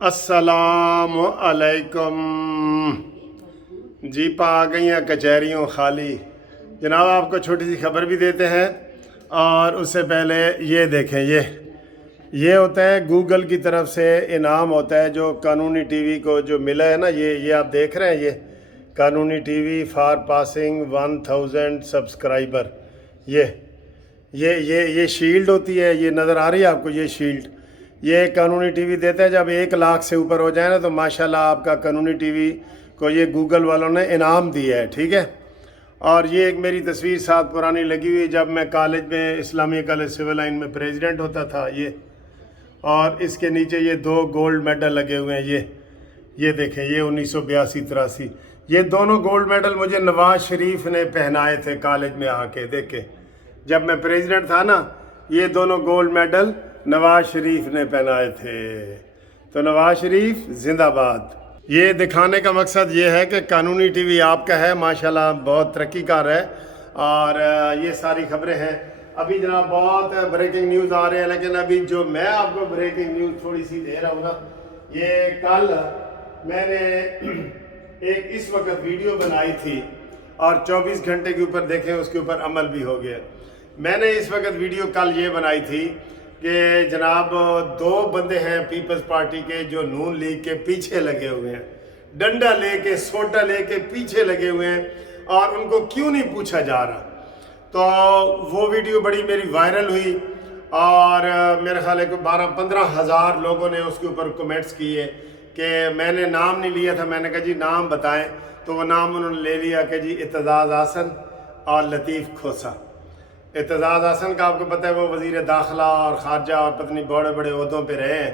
अस्सलाम अलैकुम जी। पा आ गई हैं कचहरियों खाली। जनाब आपको छोटी सी खबर भी देते हैं, और उससे पहले ये देखें, ये होता है गूगल की तरफ से इनाम होता है जो कानूनी टीवी को जो मिला है ना। ये आप देख रहे हैं, ये कानूनी टीवी फॉर पासिंग 1000 सब्सक्राइबर। ये शील्ड होती है, ये नज़र आ रही है आपको, ये शील्ड ये कानूनी टीवी देता है। जब 1 लाख से ऊपर हो जाए ना तो माशाल्लाह आपका कानूनी टीवी को ये गूगल वालों ने इनाम दिया है, ठीक है। और ये एक मेरी तस्वीर साथ पुरानी लगी हुई है जब मैं कॉलेज में इस्लामिया कॉलेज सिविल लाइन में प्रेसिडेंट होता था। ये और इसके नीचे ये 2 गोल्ड मेडल लगे हुए हैं। ये देखें, ये 1982-83 ये दोनों गोल्ड मेडल मुझे नवाज शरीफ ने पहनाए थे कॉलेज में आके। देखे जब मैं प्रेसिडेंट था ना, ये दोनों गोल्ड मेडल नवाज शरीफ ने पहनाए थे। तो नवाज शरीफ जिंदाबाद। ये दिखाने का मकसद ये है कि कानूनी टीवी आपका है, माशाल्लाह बहुत तरक्की कर है। और ये सारी खबरें हैं। अभी जनाब बहुत ब्रेकिंग न्यूज़ आ रहे हैं, लेकिन अभी जो मैं आपको ब्रेकिंग न्यूज़ थोड़ी सी दे रहा हूँ ना, ये कल मैंने एक इस वक्त वीडियो बनाई थी और 24 घंटे के ऊपर देखें उसके ऊपर अमल भी हो गया। मैंने इस वक्त वीडियो कल ये बनाई थी कि जनाब 2 बंदे हैं पीपल्स पार्टी के जो नून लीग के पीछे लगे हुए हैं, डंडा लेके सोटा लेके पीछे लगे हुए हैं, और उनको क्यों नहीं पूछा जा रहा। तो वो वीडियो बड़ी मेरी वायरल हुई और मेरे ख्याल है कि 12-15 हज़ार लोगों ने उसके ऊपर कमेंट्स किए कि मैंने नाम नहीं लिया था। मैंने कहा जी नाम बताएं, तो वो नाम उन्होंने ले लिया कि जी इत्तेज़ाज़ हसन और लतीफ़ खोसा। इत्तेज़ाज़ हसन का आपको पता है वो वज़ीर दाखिला और ख़ारजा और पत्नी बड़े बड़े ओहदों पे रहे हैं,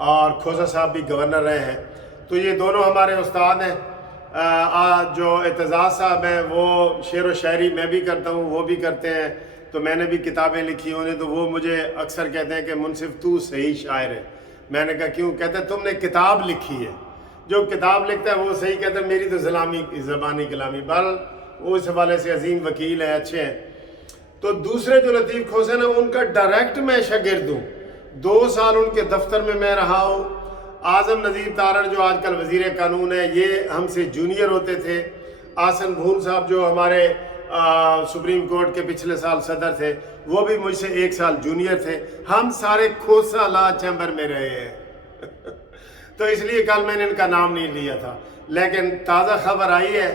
और खोसा साहब भी गवर्नर रहे हैं। तो ये दोनों हमारे उस्ताद हैं। जो इत्तेज़ाज़ साहब हैं वो शेर व शायरी मैं भी करता हूँ, वो भी करते हैं। तो मैंने भी किताबें लिखी उन्हें, तो वो मुझे अक्सर कहते हैं कि मुनसिफ तू सही शायर है। मैंने कहा क्यों? कहते हैं तुमने किताब लिखी है, जो किताब लिखता है वो सही। कहते हैं मेरी तो ज़बानी कलामी। बहरहाल वो इस हवाले से अजीम वकील हैं, अच्छे हैं। तो दूसरे जो लतीफ़ खोसा है उनका डायरेक्ट मैं शागिर्द हूँ। 2 साल उनके दफ्तर में मैं रहा हूँ। आज़म नज़ीर तारड़ जो आजकल वज़ीर कानून है, ये हमसे जूनियर होते थे। आसन भून साहब जो हमारे सुप्रीम कोर्ट के पिछले साल सदर थे, वो भी मुझसे 1 साल जूनियर थे। हम सारे खोसा ला चैम्बर में रहे हैं तो इसलिए कल मैंने इनका नाम नहीं लिया था। लेकिन ताज़ा खबर आई है,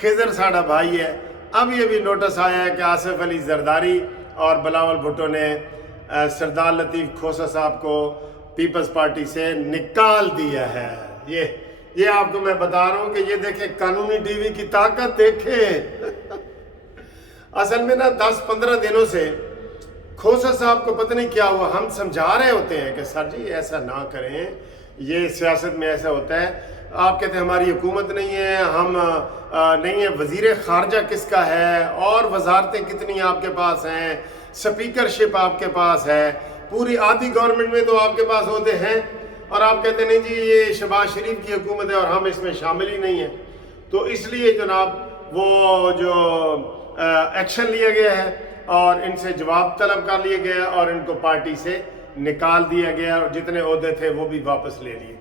खिज़र साड़ा भाई है। अब ये भी नोटिस आया है कि आसिफ अली जरदारी और बिलावल भुट्टो ने सरदार लतीफ़ खोसा साहब को पीपल्स पार्टी से निकाल दिया है। ये आपको मैं बता रहा हूँ कि ये देखें कानूनी टीवी की ताकत देखें असल में ना 10-15 दिनों से खोसा साहब को पता नहीं क्या हुआ, हम समझा रहे होते हैं कि सर जी ऐसा ना करें, ये सियासत में ऐसा होता है। आप कहते हैं हमारी हुकूमत नहीं है, हम नहीं है। वज़ीर ख़ारजा किसका है, और वजारतें कितनी आपके पास हैं, स्पीकरशिप आपके पास है, पूरी आधी गवर्नमेंट में तो आपके पास होते हैं, और आप कहते नहीं जी ये शहबाज शरीफ की हुकूमत है और हम इसमें शामिल ही नहीं हैं। तो इसलिए जनाब वो जो एक्शन लिया गया है और इनसे जवाब तलब कर लिया गया और इनको पार्टी से निकाल दिया गया, और जितने ओहदे थे वो भी वापस ले लिए गए।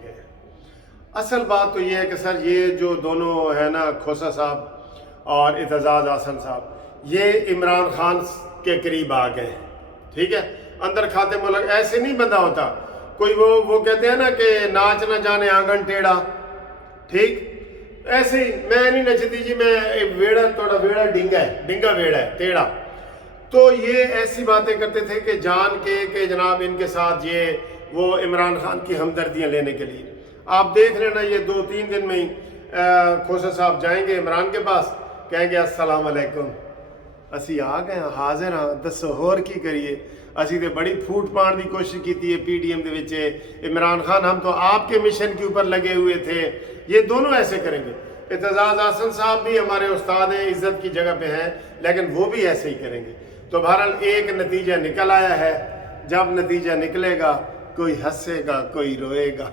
असल बात तो ये है कि सर ये जो दोनों है ना, खोसा साहब और इत्तेज़ाज़ हसन साहब, ये इमरान खान के करीब आ गए, ठीक है। अंदर खाते मुल्क ऐसे नहीं बंदा होता कोई। वो कहते हैं ना कि नाच ना जाने आंगन टेढ़ा, ठीक ऐसे ही मैं नहीं नचती जी, मैं वेड़ा थोड़ा वेड़ा डिंगा वेड़ा है टेढ़ा। तो ये ऐसी बातें करते थे कि जान के जनाब इनके साथ ये वो इमरान खान की हमदर्दियाँ लेने के लिए। आप देख लेना ये 2-3 दिन में ही खोसा साहब जाएंगे इमरान के पास, कहेंगे अस्सलाम वालेकुम, असी आ गए हाजिर हाँ, दसो होर की करिए। असी तो बड़ी फूट पाने की कोशिश की है PDM के विच। इमरान खान हम तो आपके मिशन के ऊपर लगे हुए थे। ये दोनों ऐसे करेंगे। इत्तेज़ाज़ हसन साहब भी हमारे उस्ताद हैं, इज़्ज़त की जगह पे हैं, लेकिन वो भी ऐसे ही करेंगे। तो बहरहाल एक नतीजा निकल आया है। जब नतीजा निकलेगा कोई हंसेगा कोई रोएगा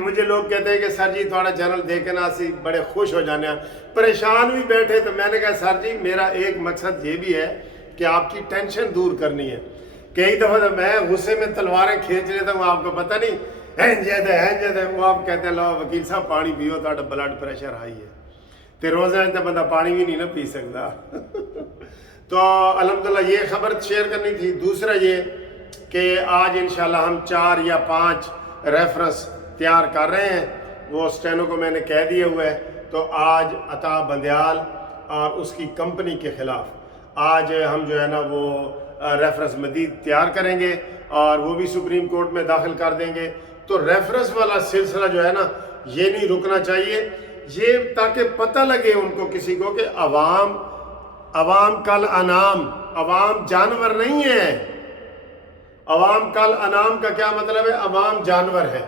मुझे लोग कहते हैं कि सर जी थोड़ा चैनल देख के ना असी बड़े खुश हो जाने, परेशान भी बैठे। तो मैंने कहा सर जी मेरा एक मकसद ये भी है कि आपकी टेंशन दूर करनी है। کئی دفعہ تو میں غصے میں تلواریں کھینچ لیتا ہوں، آپ کو پتہ نہیں ہے وہ آپ کہتے ہیں لو وکیل صاحب پانی پیو تو بلڈ پریشر ہائی ہے، تو روزہ تو بندہ پانی بھی نہیں نہ پی سکتا تو الحمدللہ یہ خبر شیئر کرنی تھی۔ دوسرا یہ کہ آج انشاءاللہ ہم 4 یا 5 ریفرنس تیار کر رہے ہیں، وہ اسٹینو کو میں نے کہہ دیا ہوا ہے، تو آج عطا بندیال اور اس کی کمپنی کے خلاف آج ہم جو ہے نا وہ ریفرنس مزید تیار کریں گے اور وہ بھی سپریم کورٹ میں داخل کر دیں گے۔ تو ریفرنس والا سلسلہ جو ہے نا یہ نہیں رکنا چاہیے، یہ تاکہ پتہ لگے ان کو کسی کو کہ عوام کل انعام، عوام جانور نہیں ہے۔ عوام کل انعام کا کیا مطلب ہے؟ عوام جانور ہے،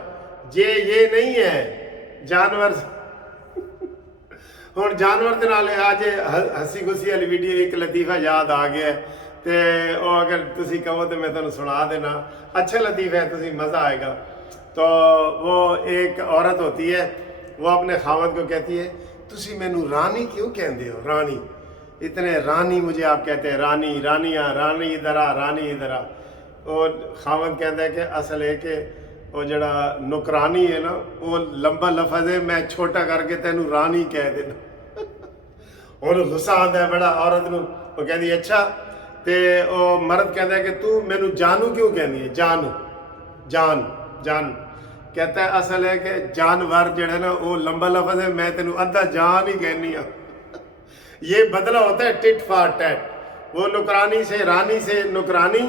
یہ نہیں ہے جانور اور جانور دے نال آج ہسی خوشی والی ویڈیو ایک لطیفہ یاد آ گیا ہے، تے او اگر تسی کہو تو میں تمہیں سنا دینا، اچھا لطیفہ ہے، تسی مزہ آئے گا۔ تو وہ ایک عورت ہوتی ہے، وہ اپنے خاوند کو کہتی ہے تسی مینوں رانی کیوں کہندے ہو؟ رانی، اتنے رانی مجھے آپ کہتے ہیں، رانی رانی ادھر آ، رانی ادھر آ۔ اور خاوند کہتا ہے کہ اصل ہے کہ وہ جڑا نکرانی ہے نا وہ لمبا لفظ ہے، میں چھوٹا کر کے تینوں رانی کہہ دینا اور غصہ آتا ہے بڑا عورت نو، وہ کہتی ہے اچھا، تے وہ مرد کہتا ہے کہ تو مینوں جانو کیوں کہندی ہے؟ جان کہتا ہے اصل ہے کہ جانور جڑا نا وہ لمبا لفظ ہے، میں تینوں ادھا جان ہی کہنی ہوں یہ بدلہ ہوتا ہے ٹٹ فار ٹیٹ، وہ نکرانی سے رانی سے نکرانی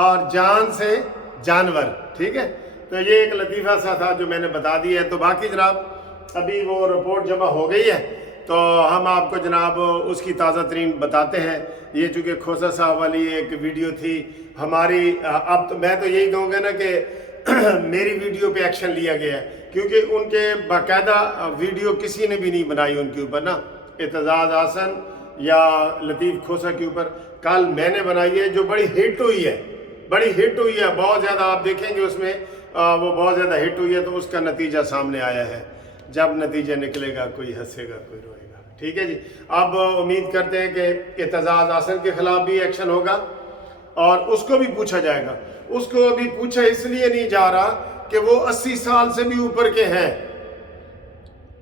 اور جان سے جانور، ٹھیک ہے۔ تو یہ ایک لطیفہ سا تھا جو میں نے بتا دیا ہے۔ تو باقی جناب ابھی وہ رپورٹ جمع ہو گئی ہے تو ہم آپ کو جناب اس کی تازہ ترین بتاتے ہیں۔ یہ چونکہ کھوسا صاحب والی ایک ویڈیو تھی ہماری، اب تو میں تو یہی کہوں گا نا کہ میری ویڈیو پہ ایکشن لیا گیا ہے، کیونکہ ان کے باقاعدہ ویڈیو کسی نے بھی نہیں بنائی ان کے اوپر نا، اعتزاز حسن یا لطیف کھوسا کے اوپر۔ کل میں نے بنائی ہے جو بڑی ہٹ ہوئی ہے، بہت زیادہ، آپ دیکھیں گے اس میں وہ بہت زیادہ ہٹ ہوئی ہے، تو اس کا نتیجہ سامنے آیا ہے۔ جب نتیجہ نکلے گا کوئی ہنسے گا کوئی روئے گا، ٹھیک ہے جی۔ اب امید کرتے ہیں کہ اعتزاز حسن کے خلاف بھی ایکشن ہوگا اور اس کو بھی پوچھا جائے گا۔ اس کو ابھی پوچھا اس لیے نہیں جا رہا کہ وہ 80 سال سے بھی اوپر کے ہیں،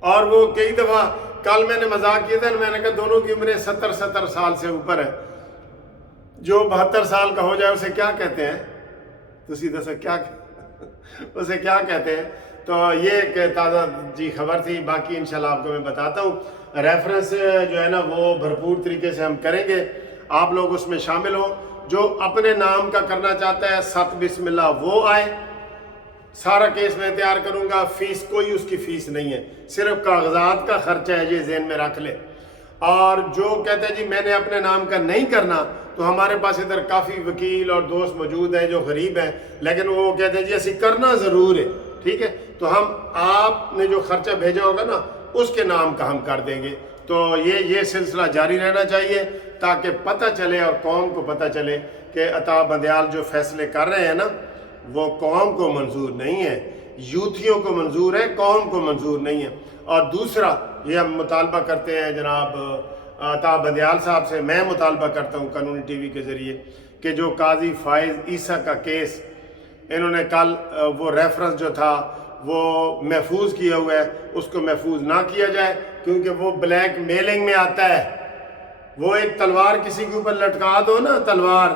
اور وہ کئی دفعہ کل میں نے مذاق کیا تھا، میں نے کہا دونوں کی عمریں 70 سال سے اوپر ہے، جو 72 سال کا ہو جائے اسے کیا کہتے ہیں؟ تسی دسو کیا اسے کیا کہتے ہیں؟ تو یہ ایک تازہ جی خبر تھی، باقی انشاءاللہ آپ کو میں بتاتا ہوں۔ ریفرنس جو ہے نا وہ بھرپور طریقے سے ہم کریں گے، آپ لوگ اس میں شامل ہو۔ جو اپنے نام کا کرنا چاہتا ہے 7 بسم اللہ وہ آئے، سارا کیس میں تیار کروں گا، فیس کوئی اس کی فیس نہیں ہے، صرف کاغذات کا خرچہ ہے، یہ ذہن میں رکھ لے۔ اور جو کہتے ہیں جی میں نے اپنے نام کا نہیں کرنا، تو ہمارے پاس ادھر کافی وکیل اور دوست موجود ہیں جو غریب ہیں، لیکن وہ کہتے ہیں جی اسی کرنا ضرور ہے، ٹھیک ہے، تو ہم آپ نے جو خرچہ بھیجا ہوگا نا اس کے نام کا ہم کر دیں گے۔ تو یہ سلسلہ جاری رہنا چاہیے تاکہ پتہ چلے اور قوم کو پتہ چلے کہ عطا بندیال جو فیصلے کر رہے ہیں نا وہ قوم کو منظور نہیں ہے، یوتھیوں کو منظور ہے، قوم کو منظور نہیں ہے۔ اور دوسرا یہ ہم مطالبہ کرتے ہیں جناب عطا بندیال صاحب سے، میں مطالبہ کرتا ہوں قانونی ٹی وی کے ذریعے کہ جو قاضی فائز عیسیٰ کا کیس انہوں نے کل وہ ریفرنس جو تھا وہ محفوظ کیا ہوا ہے، اس کو محفوظ نہ کیا جائے، کیونکہ وہ بلیک میلنگ میں آتا ہے۔ وہ ایک تلوار کسی کے اوپر لٹکا دو نا، تلوار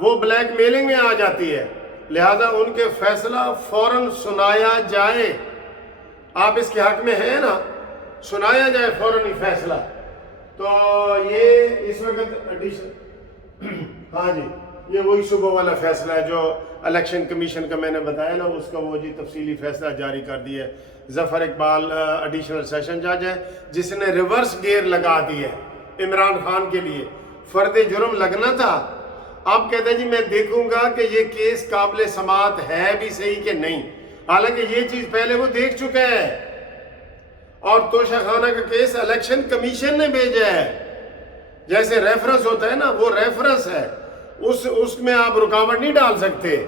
وہ بلیک میلنگ میں آ جاتی ہے، لہذا ان کے فیصلہ فوراً سنایا جائے۔ آپ اس کے حق میں ہیں نا، سنایا جائے فوراً ہی فیصلہ۔ تو یہ اس وقت ایڈیشن ہاں جی، یہ وہی صبح والا فیصلہ ہے جو الیکشن کمیشن کا میں نے بتایا نا، اس کا وہ جی تفصیلی فیصلہ جاری کر دیا ہے۔ ظفر اقبال ایڈیشنل سیشن جج ہے جس نے ریورس گیئر لگا دی ہے عمران خان کے لیے، فرد جرم لگنا تھا، اب کہتے ہیں جی میں دیکھوں گا کہ یہ کیس قابل سماعت ہے بھی صحیح کہ نہیں، حالانکہ یہ چیز پہلے وہ دیکھ چکا ہے۔ اور توشہ خانہ کا کیس الیکشن کمیشن نے بھیجا ہے، جیسے ریفرنس ہوتا ہے نا وہ ریفرنس ہے، اس میں آپ رکاوٹ نہیں ڈال سکتے۔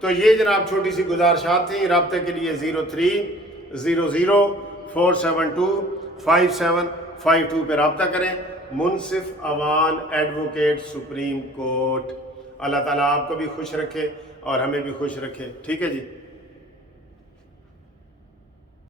تو یہ جناب چھوٹی سی گزارشات تھیں، رابطے کے لیے 0300472552 پہ رابطہ کریں۔ منصف اوان ایڈوکیٹ سپریم کورٹ۔ اللہ تعالیٰ آپ کو بھی خوش رکھے اور ہمیں بھی خوش رکھے. ٹھیک ہے جی.